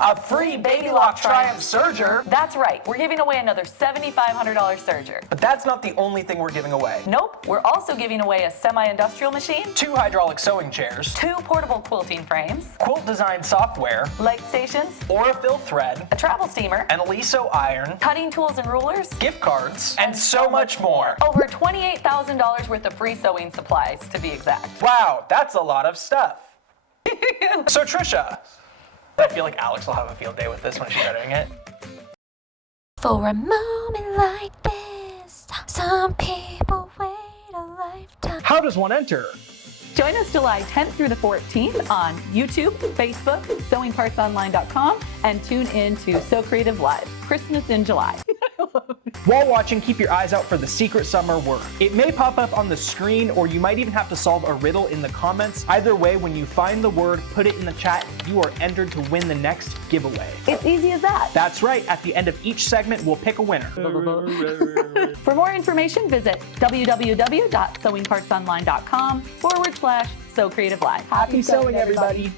A free Baby Lock Triumph serger. That's right, we're giving away another $7,500 serger. But that's not the only thing we're giving away. Nope, we're also giving away a semi-industrial machine, 2 hydraulic sewing chairs, 2 portable quilting frames, quilt design software, light stations, Orafill thread, a travel steamer, an Aliso iron, cutting tools and rulers, gift cards, and so much more. over $28,000 worth of free sewing supplies, to be exact. Wow, that's a lot of stuff. So Trisha, I feel like Alex will have a field day with this when she's editing it. For a moment like this, some people wait a lifetime. How does one enter? Join us July 10th through the 14th on YouTube, Facebook, sewingpartsonline.com, and tune in to SewCreative Live, Christmas in July. While watching, keep your eyes out for the secret summer word. It may pop up on the screen, or you might even have to solve a riddle in the comments. Either way, when you find the word, put it in the chat. You are entered to win the next giveaway. It's easy as that. That's right. At the end of each segment, we'll pick a winner. For more information, visit www.sewingpartsonline.com/SewCreative Live. Happy sewing, everybody.